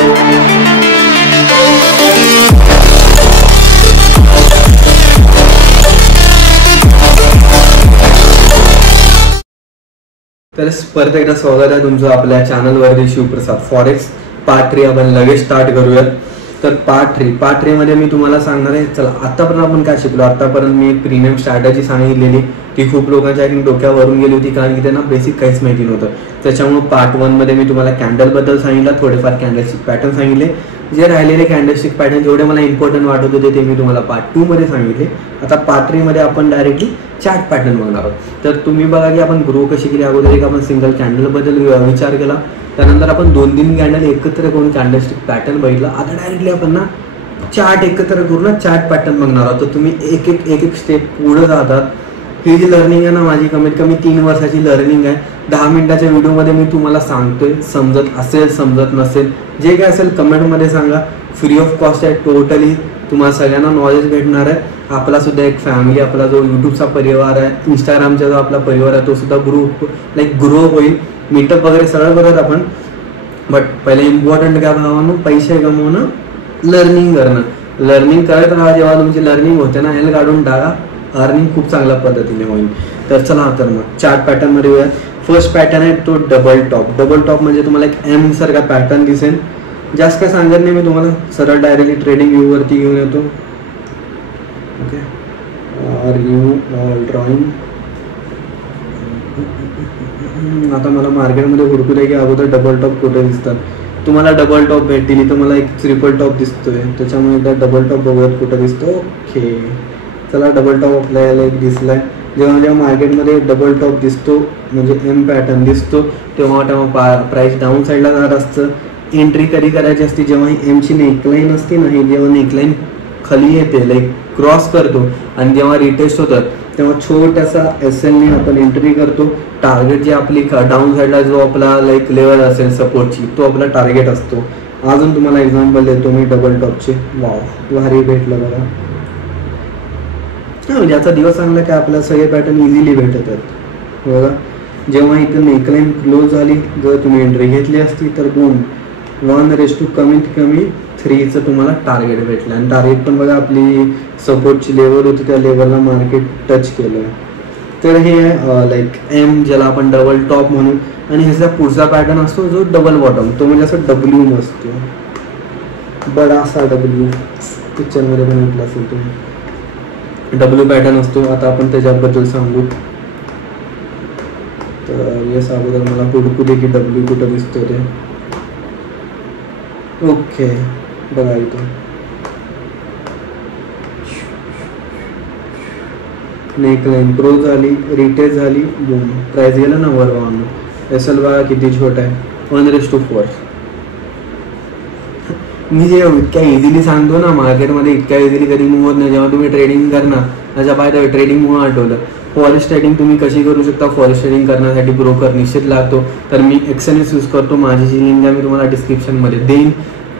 तर परत एकदा स्वागत आहे तुमचं आपल्या चॅनलवरती शिवप्रसाद फॉरेक्स पार्ट 3 आपण लगेच स्टार्ट करूयात. तर पार्ट 3 मध्ये मी तुम्हाला सांगणार आहे. चला आतापर्यंत आपण काय शिकलो. आतापर्यंत मी प्रीमियम स्ट्रॅटेजी सांगितलेली ती खूप लोकांच्या डोक्यावरून गेली होती कारण की त्यांना बेसिक काहीच माहिती नव्हतं. त्याच्यामुळे पार्ट 1 मध्ये मी तुम्हाला कॅन्डल बद्दल सांगितलं, थोडेफार कॅन्डलस्टिक पॅटर्न सांगितले. जे राहिलेले कॅन्डलस्टिक पॅटर्न जेवढे मला इम्पॉर्टंट वाटत होते ते मी तुम्हाला पार्ट 2 मध्ये सांगितले. आता पार्ट 3 मध्ये आपण डायरेक्टली चार्ट पॅटर्न बघणार आहोत. तर तुम्ही बघा की आपण ग्रो कशी केली. अगोदर एक आपण सिंगल कॅन्डल बद्दल विचार केला, त्यानंतर आपण 2-3 कॅन्डल एकत्र करून कॅन्डलस्टिक पॅटर्न बघितला. आता डायरेक्टली आपण ना चार्ट एकत्र करून ना चार्ट पॅटर्न बघणार आहोत. तर तुम्ही एक स्टेप पुढे जातात. ही जी लर्निंग आहे ना माझी कमीत कमी 3 वर्षाची लर्निंग आहे. 10 मिनिटाच्या व्हिडिओमध्ये मी तुम्हाला सांगतोय. समजत असेल समजत नसेल जे काय असेल कमेंटमध्ये सांगा. फ्री ऑफ कॉस्ट आहे टोटली. तुम्हाला सगळ्यांना नॉलेज भेटणार आहे. आपला सुद्धा एक फॅमिली, आपला जो यूट्यूबचा परिवार आहे, इंस्टाग्रामचा जो आपला परिवार आहे तो सुद्धा ग्रो होईल. मीटअप वगैरे सगळं करत आपण. बट पहिले इम्पॉर्टंट काय भावानं पैसे कमवणं, लर्निंग करणं. लर्निंग करत राहा. जेव्हा तुमची लर्निंग होते ना हेल काढून टाका, अर्निंग खूप चांगल्या पद्धतीने होईल. तर चला तर मग चार्ट पॅटर्न मध्ये येऊया. फर्स्ट पॅटर्न आहे तो डबल टॉप. डबल टॉप म्हणजे तुम्हाला एक एम सारखा पॅटर्न दिसेल. जास्त काय सांगत नाही मी तुम्हाला, सरळ डायरेक्टली ट्रेडिंग व्ह्यू वरती घेऊन येतो. Okay, are you all drawing. आता मला मार्केटमध्ये हुडकू द्या की अगोदर डबल टॉप कुठे दिसतात. तुम्हाला डबल टॉप भेटतील. इथं मला एक ट्रिपल टॉप दिसतोय, त्याच्यामुळे एकदा डबल टॉप बघूयात कुठं दिसतो. ओके चला, डबल टॉप आपल्याला एक दिसलाय. जेव्हा मार्केटमध्ये डबल टॉप दिसतो म्हणजे एम पॅटर्न दिसतो तेव्हा प्राइस डाऊन साईडला जात असतं. एंट्री कधी करायची असते जेव्हा ही एमची नेकलाईन असते नाही, जेव्हा नेकलाईन खाली येते लाईक क्रॉस करतो आणि जेव्हा रिटेस्ट होतात तेव्हा छोटासा SL आपण एंट्री करतो. टार्गेट जे आपली डाऊन साईडला जो आपला लाईक लेवल असेल सपोर्टची तो आपला टार्गेट असतो. अजून तुम्हाला एक्झाम्पल देतो मी डबल टॉपचे. वाव भारी भेटलं बघा. म्हणजे आजचा दिवस चांगला काय आपल्याला सगळे पॅटर्न इझिली भेटत आहेत बघा. जेव्हा इथं नेकलाईन क्लोज झाली जर तुम्ही एंट्री घेतली असती तर 1:1 कमीत कमी 3चं तुम्हाला टार्गेट भेटलं. आणि टार्गेट पण बघा आपली सपोर्टची लेवल होती त्या लेवलला मार्केट टच केलं. तर हे लाईक एम ज्याला आपण डबल टॉप म्हणू. आणि ह्याचा पुढचा पॅटर्न असतो जो डबल बॉटम, तो म्हणजे असं W असतो, बडासा W. पिक्चरमध्ये पण म्हटलं असेल तुम्ही. W पॅटर्न असतो. आता आपण त्याच्याबद्दल सांगू. तर येस अगोदर मला हुडकू दे की W कुठं दिसतो ते. ओके बघा इथं नेकलाईन ग्रो झाली, रिटेस्ट झाली, बूम प्राइस गेला ना वर. SL बघा किती छोटा आहे, 1:4. मी जे इतक्या इझिली सांगतो ना मार्केटमध्ये इतक्या इझिली कधी मूव्ह होत नाही. जेव्हा तुम्ही ट्रेडिंग करणार त्याच्या पाहिजे ट्रेडिंग मूव्ह आठवलं. फॉरेक्स ट्रेडिंग तुम्ही कशी करू शकता. फॉरेक्स ट्रेडिंग करण्यासाठी ब्रोकर निश्चित लागतो. तर मी XNS यूज करतो. माझी जी लिंक आहे मी तुम्हाला डिस्क्रिप्शनमध्ये देईन.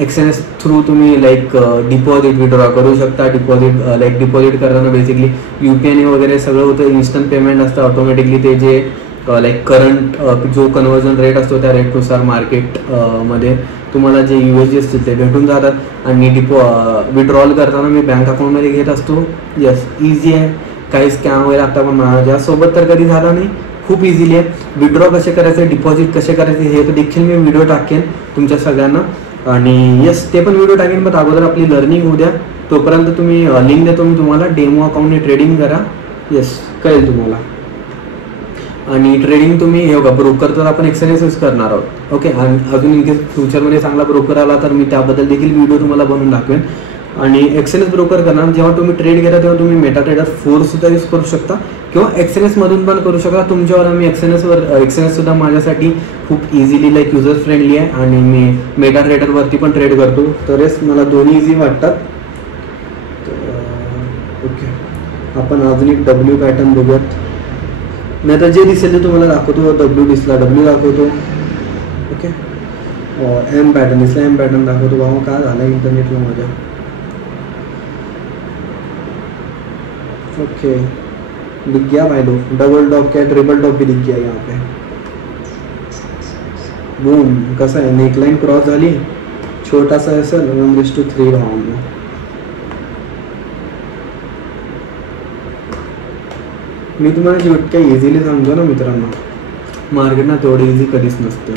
XNS थ्रू तुम्ही लाईक डिपॉझिट विड्रॉ करू शकता. डिपॉझिट करताना बेसिकली UPI वगैरे सगळं होतं. इन्स्टंट पेमेंट असतं ऑटोमॅटिकली. ते जे लाईक करंट जो कन्व्हर्जन रेट असतो त्या रेटनुसार मार्केटमध्ये तुम्हाला जे USD असतील ते भेटून जातात. आणि विड्रॉल करताना मी बँक अकाउंटमध्ये घेत असतो. यस इझी आहे, काही स्कॅम वगैरे आता पण माझ्यासोबत तर कधी झाला नाही. खूप इझिली आहे. विड्रॉ कसे करायचे, डिपॉझिट कसे करायचे हे देखील मी व्हिडिओ टाकेन तुमच्या सगळ्यांना. आणि यस ते पण व्हिडिओ टाकेन. पण अगोदर आपली लर्निंग होऊ द्या. तोपर्यंत तुम्ही लिंक देतो मी तुम्हाला. डेमो अकाउंटने ट्रेडिंग करा. यस कळेल तुम्हाला. आणि ट्रेडिंग तुम्ही हे बघा ब्रोकर तर आपण XNS यूज करणार आहोत. ओके, आणि अजून इनकेस फ्युचरमध्ये चांगला ब्रोकर आला तर मी त्याबद्दल देखील व्हिडिओ तुम्हाला बनवून दाखवेन. आणि XNS ब्रोकर करणार. जेव्हा तुम्ही ट्रेड घेता तेव्हा तुम्ही MetaTrader 4 सुद्धा यूज करू शकता किंवा XNS मधून पण करू शकता. तुमच्यावर आम्ही XNS सुद्धा माझ्यासाठी खूप इझिली लाईक युजर फ्रेंडली आहे. आणि मी MetaTrader वरती पण ट्रेड करतो. तरच मला दोन्ही इझी वाटतात. ओके, आपण अजून एक W पॅटर्न बघूयात. नाही तर जे दिसेल ते तुम्हाला दाखवतो. W दिसला W दाखवतो. ओके, M पॅटर्न दिसला M पॅटर्न दाखवतो. भाऊ काय झालं इंटरनेटला माझ्या. ओके दिख गया भाई लोग. डबल टॉप क्या ट्रिपल टॉप भी दिख गया यहाँ पे. बूम कसं आहे नेकलाईन क्रॉस झाली छोटासा असेल 1:3 भावांना. मी तुम्हाला जितक्या इझिली सांगतो ना मित्रांनो, मार्केट ना तेवढं इझी कधीच नसतं.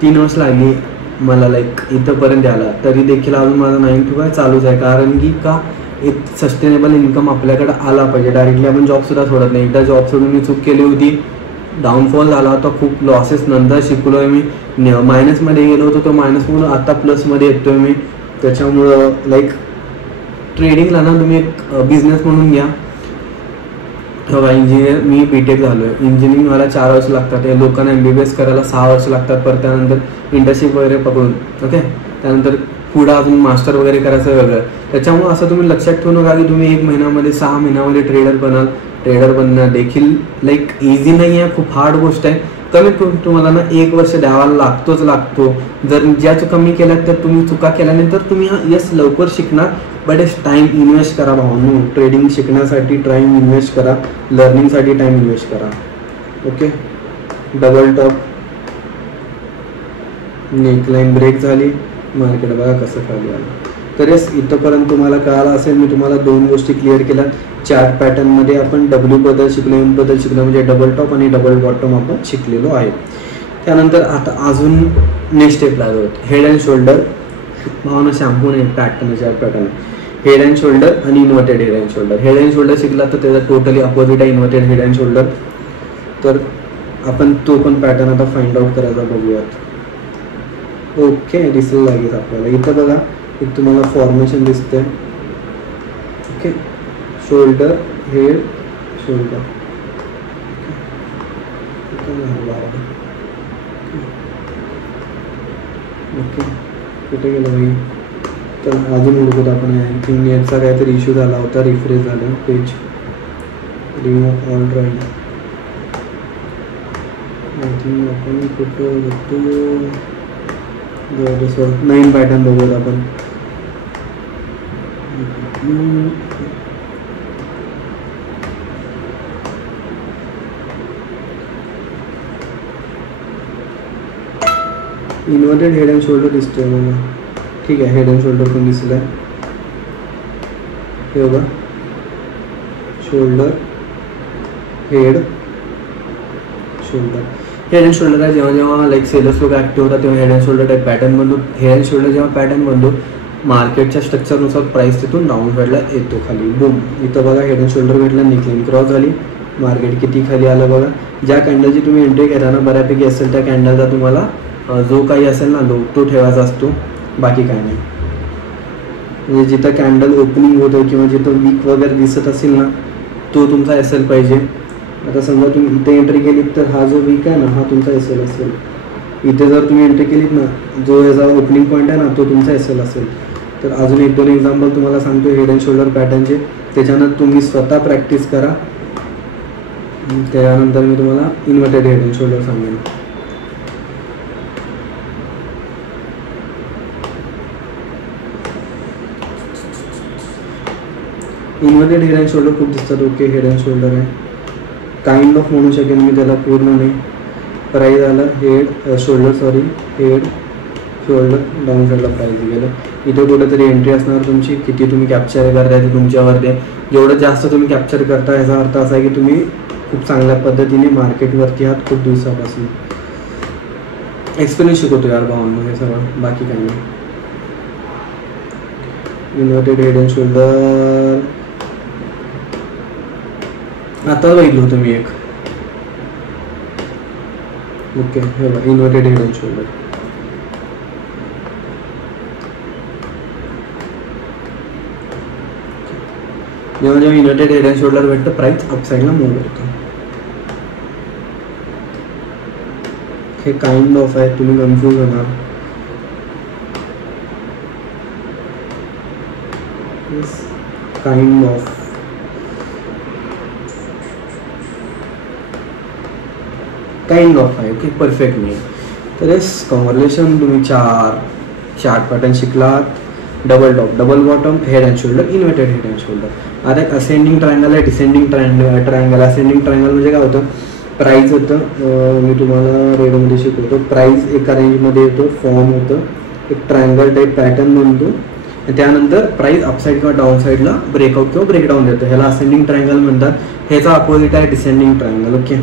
3 वर्ष लागली मला लाईक इथंपर्यंत यायला, तरी देखील अजून माझा 9 to 5 चालूच आहे. कारण की का, एक सस्टेनेबल इन्कम आपल्याकडे आला पाहिजे. डायरेक्टली आपण जॉबसुद्धा सोडत नाही. एकदा जॉब सोडून मी चूक केली होती, डाऊनफॉल झाला होता, खूप लॉसेस नंतर शिकलो आहे मी. मायनसमध्ये गेलो होतो, तो मायनसमधून आता प्लसमध्ये येतो आहे मी. त्याच्यामुळं लाईक ट्रेडिंगला ना तुम्ही एक बिझनेस म्हणून घ्या. बघा, इंजिनियर मी बीटेक झालो आहे, इंजिनिअरिंग व्हायला 4 वर्ष लागतात. हे लोकांना MBBS करायला 6 वर्ष लागतात. परत त्यानंतर इंटर्नशिप वगैरे पकडून ओके, त्यानंतर पुढं अजून मास्टर वगैरे करायचं वेगळं. त्याच्यामुळे असं तुम्ही लक्षात ठेवू नका की तुम्ही 1 महिन्यामध्ये 6 महिन्यामध्ये ट्रेडर बनाल. ट्रेडर बनणं देखील लाईक इझी नाही आहे, खूप हार्ड गोष्ट आहे. कमीत कमी तुम्हाला ना 1 वर्ष द्यावा लागतो. जर ज्या कमी केल्यात तर तुम्ही चुका केल्यानंतर तुम्ही यस लवकर शिकणार. बट टाइम इन्व्हेस्ट करा भावांनो. ट्रेडिंग शिकण्यासाठी टाइम इन्व्हेस्ट करा, लर्निंगसाठी टाइम इन्व्हेस्ट करा. Okay, double top neckline break झाली, मार्केट बघा कसं खाली आलं. तर यस इथंपर्यंत तुम्हाला कळालं असेल. मी तुम्हाला 2 गोष्टी क्लिअर केल्या. चार्ट पॅटर्नमध्ये आपण W बद्दल शिकलो, M बद्दल शिकलो, म्हणजे डबल टॉप आणि डबल बॉटम आपण शिकलेलो आहे. त्यानंतर आता अजून नेक्स्ट स्टेपला जाऊत. हेड अँड शोल्डर भावना, शॅम्पू नाही, pattern chart pattern. Head and shoulder आणि inverted head and shoulder. Head and shoulder शिकला तर त्याचा टोटली अपोजिट आहे इन्व्हर्टेड हेड अँड शोल्डर. तर आपण तो पण पॅटर्न आता फाइंड आउट करायचा बघूयात. ओके, दिसायला लागेल आपल्याला. इथं बघा, इथं तुम्हाला फॉर्मेशन दिसतंय. Okay, shoulder head shoulder. Okay, कुठे गेलं भाई? तर अजून उडकत आपण आय थिंक नेटचा काहीतरी इश्यू झाला होता, रिफ्रेश झालं page. Remove all drive. I think आपण कुठं बघतो, 9 पॅटर्न बघूयात आपण. इन्व्हर्टेड हेड अँड शोल्डर दिसतोय मला. ठीक आहे, हेड अँड शोल्डर पण दिसलं आहे. हे बघा, shoulder head shoulder. Head and shoulder आहे. जेव्हा लाईक सेलर्स लोक ॲक्टिव्ह होतात तेव्हा head and shoulder type pattern बनतो. हेड अँड शोल्डर जेव्हा पॅटर्न बनतो, मार्केटच्या स्ट्रक्चरनुसार प्राईस तिथून डाऊन साईडला येतो खाली. बूम, इथं बघा हेड अँड शोल्डर भेटलं, नेकलाईन क्रॉस झाली, मार्केट किती खाली आलं बघा. ज्या कॅन्डलची तुम्ही एंट्री घेता ना, बऱ्यापैकी असेल त्या कॅन्डलचा तुम्हाला जो काही असेल ना लो तो ठेवायचा असतो, बाकी काय नाही. म्हणजे जिथं कॅन्डल ओपनिंग होतं किंवा जिथं वीक वगैरे दिसत असेल ना, तो तुमचा एसएल पाहिजे. आता समजा तुम्ही इथे एंट्री केलीत तर हा जो वीक आहे ना, हा तुमचा एसएल असेल. इथे जर तुम्ही एंट्री केलीत ना, जो याचा ओपनिंग पॉईंट आहे ना, तो तुमचा एसएल असेल. तर अजून 1-2 एक्झाम्पल तुम्हाला सांगतो हेड अँड शोल्डर पॅटर्नचे. त्याच्यानंतर तुम्ही स्वतः प्रॅक्टिस करा. त्यानंतर मी तुम्हाला इन्व्हर्टेड हेड अँड शोल्डर सांगेन. इन्व्हर्टेड हेड अँड शोल्डर खूप दिसतात. ओके, हेड अँड शोल्डर आहे, काइंड ऑफ म्हणू शकेन मी त्याला, पूर्ण नाही. प्राईज आलं head shoulder, sorry head shoulder, down साईडला प्राईज गेलं. इथे कुठेतरी एंट्री असणार तुमची. किती तुम्ही कॅप्चर करताय ते तुमच्यावरती आहे. जेवढं जास्त तुम्ही कॅप्चर करता याचा अर्थ असा आहे की तुम्ही खूप चांगल्या पद्धतीने मार्केटवरती आहात खूप दिवसापासून. एक्सपिरियन्स शिकवतो यार भावांनो हे सगळं, बाकी काही नाही. इन्व्हर्टेड हेड अँड शोल्डर आता बघितलं होतं मी एक. ओके, हे बघा इन्व्हर्टेड हेड अँड शोल्डर. जेव्हा जेव्हा इन्व्हर्टेड हेड अँड शोल्डर भेटतं प्राइस अपसाईडला मूव्ह होतं. हे काइंड ऑफ आहे, तुम्ही कन्फ्यूज होणार. काइंड ऑफ आहे. ओके, परफेक्ट नाही. तर येस, कॉंग्रॅच्युलेशन, तुम्ही 4 चार्ट पॅटर्न शिकलात. Double top, double bottom, head and shoulder, inverted head and shoulder. आता एक असेंडिंग ट्रायंगल आहे, डिसेंडिंग ट्रायंगल. असेंडिंग ट्रायंगल म्हणजे काय होतं, प्राईज होतं, मी तुम्हाला रेडमध्ये शिकवतो. प्राईज एका रेंजमध्ये येतो, फॉर्म होतं, एक ट्रायंगल टाईप पॅटर्न बनतो. त्यानंतर प्राइस अपसाईड किंवा डाऊन साईडला ब्रेकआउट किंवा ब्रेकडाऊन देतो. ह्याला असेंडिंग ट्रायंगल म्हणतात. ह्याचा अपोजिट आहे डिसेंडिंग ट्रायंगल. ओके,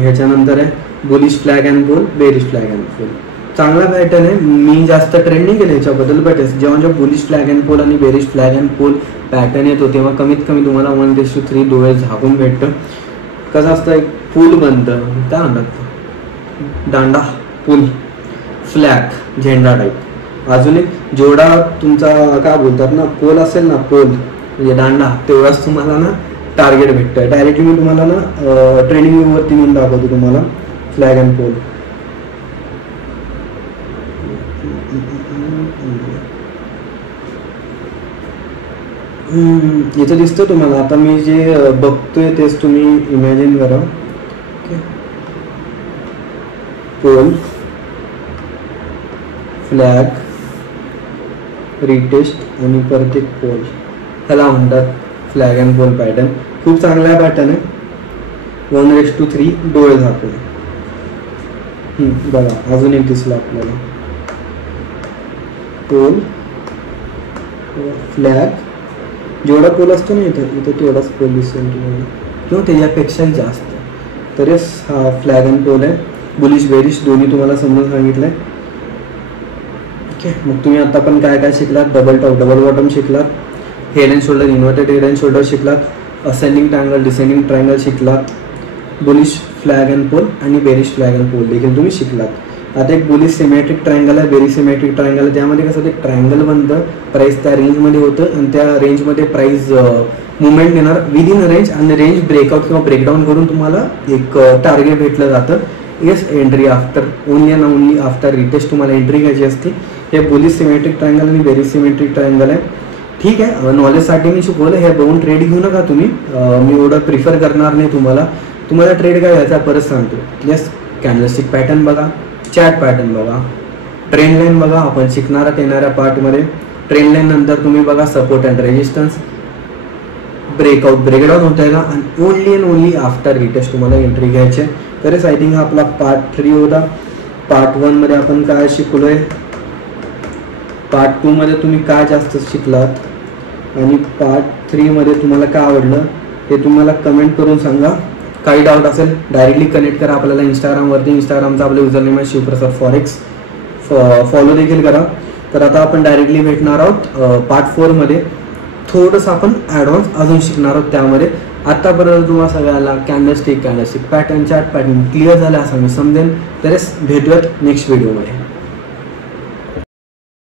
ह्याच्यानंतर आहे bullish flag and pole, bearish flag and pole. चांगला पॅटर्न आहे. मी जास्त ट्रेंड नाही केलं याच्याबद्दल, बट जेव्हा बुलिश फ्लॅग अँड पोल आणि bearish flag and pole pattern येतो तेव्हा कमीत कमी तुम्हाला 1:3 डोळे झाकून भेटतं. कसं असतं, एक पूल बनतं, काय म्हणतात, दांडा, पूल, फ्लॅग, झेंडा टाईप. अजून एक जेवढा तुमचा काय बोलतात ना पोल असेल ना, पोल म्हणजे दांडा, तेवढाच तुम्हाला ना टार्गेट भेटतं. डायरेक्टली मी तुम्हाला ना ट्रेनिंग व्ह्यूवरती म्हणून दाखवतो तुम्हाला फ्लॅग अँड पोल. इथं दिसतं तुम्हाला. आता मी जे बघतोय तेच तुम्ही इमॅजिन करा. पोल, फ्लॅग, रिटेस्ट आणि परत एक पोल, ह्याला म्हणतात फ्लॅग अँड पोल पॅटर्न. खूप चांगला पॅटर्न आहे. 1:3 डोळे झाकून. बघा अजून एक दिसला आपल्याला, पोल, फ्लॅग, जेवढा पोल असतो ना इथं तेवढाच पोल दिसेल तुम्हाला किंवा त्याच्यापेक्षा जास्त. तरीच हा फ्लॅग अँड पोल आहे. बुलिश बेरिश दोन्ही तुम्हाला समजून सांगितलंय. ओके, मग तुम्ही आता पण काय काय शिकलात, डबल टॉप डबल बॉटम शिकलात, head and shoulder, inverted head and shoulder शिकलात, असेंडिंग ट्रायंगल, डिसेंडिंग ट्रायंगल शिकलात, बुलिश फ्लॅग अँड पोल आणि बेरिश फ्लॅग अँड पोल देखील तुम्ही शिकलात. आता एक बुलिश सिमेट्रिक ट्रायंगल आहे, बेरिश सिमेट्रिक ट्रायंगल आहे. त्यामध्ये कसं एक ट्रायंगल बनतं, प्राइस त्या रेंजमध्ये होतं आणि त्या रेंजमध्ये प्राइस मुवमेंट देणार विदिन रेंज, आणि रेंज ब्रेकआउट किंवा ब्रेकडाऊन करून तुम्हाला एक टार्गेट भेटलं जातं. Yes, entry after only and only after retest तुम्हाला एंट्री घ्यायची असते. हे बुलिश सिमेट्रिक ट्रायंगल आणि बेरिश सिमेट्रिक ट्रायंगल आहे. ठीक आहे, नॉलेजसाठी मी शिकवलं. हे बघून ट्रेड घेऊ नका तुम्ही, मी एवढं प्रिफर करणार नाही तुम्हाला. तुम्हाला ट्रेड काय घ्यायचा परत सांगतो. येस, कॅन्डलस्टिक पॅटर्न बघा, चार्ट पॅटर्न बघा, ट्रेंड लाईन बघा. आपण शिकणाऱ्या येणाऱ्या पार्टमध्ये ट्रेंड लाईन नंतर तुम्ही बघा support and resistance, breakout breakdown होत आहे का, आणि only and only after retest तुम्हाला एंट्री घ्यायची. तरीच आय थिंक हा आपला पार्ट 3 होता. पार्ट 1 मध्ये आपण काय शिकलोय, पार्ट 2 मध्ये तुम्ही काय जास्त शिकलात आणि पार्ट 3 मध्ये तुम्हाला काय आवडलं ते तुम्हाला कमेंट करून सांगा. काही डाऊट असेल डायरेक्टली कनेक्ट करा आपल्याला इंस्टाग्रामवरती. इंस्टाग्रामचा आपलं युजरनेम आहे शिवप्रसाद फॉरेक्स, फॉलो देखील करा. तर आता आपण डायरेक्टली भेटणार आहोत पार्ट 4 मध्ये. थोडंसं आपण ॲडव्हान्स अजून शिकणार आहोत त्यामध्ये. आतापर्यंत तुम्हाला सगळ्याला candlestick pattern, chart pattern clear झालं असं मी समजेन. तरच भेटूयात नेक्स्ट व्हिडिओमध्ये.